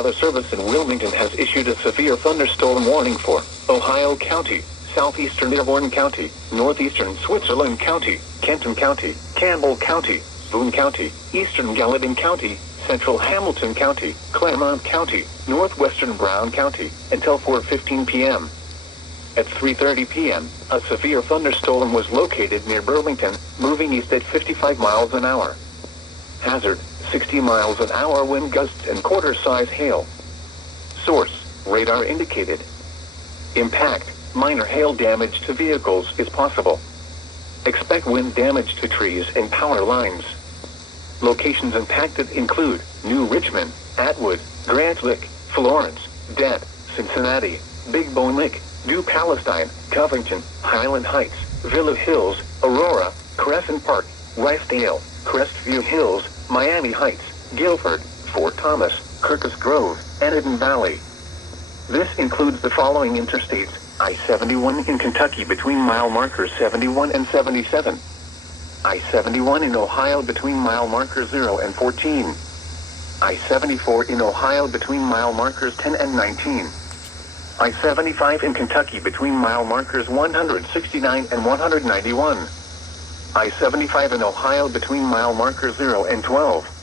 Weather Service in Wilmington has issued a severe thunderstorm warning for Ohio County, Southeastern Dearborn County, Northeastern SVRILN County, Kenton County, Campbell County, Boone County, Eastern Gallatin County, Central Hamilton County, Clermont County, Northwestern Brown County, until 4:15 p.m. At 3:30 p.m., a severe thunderstorm was located near Burlington, moving east at 55 miles an hour. Hazard, 60 miles an hour wind gusts and quarter-size hail. Source, radar indicated. Impact, minor hail damage to vehicles is possible. Expect wind damage to trees and power lines. Locations impacted include New Richmond, Atwood, Grant Lick, Florence, Dent, Cincinnati, Big Bone Lick, New Palestine, Covington, Highland Heights, Villa Hills, Aurora, Crescent Park, Ricedale, Crestview Hills, Miami Heights, Guilford, Fort Thomas, Kirkus Grove, and Eden Valley. This includes the following interstates: I-71 in Kentucky between mile markers 71 and 77. I-71 in Ohio between mile markers 0 and 14. I-74 in Ohio between mile markers 10 and 19. I-75 in Kentucky between mile markers 169 and 191. I-75 in Ohio between mile markers 0 and 12.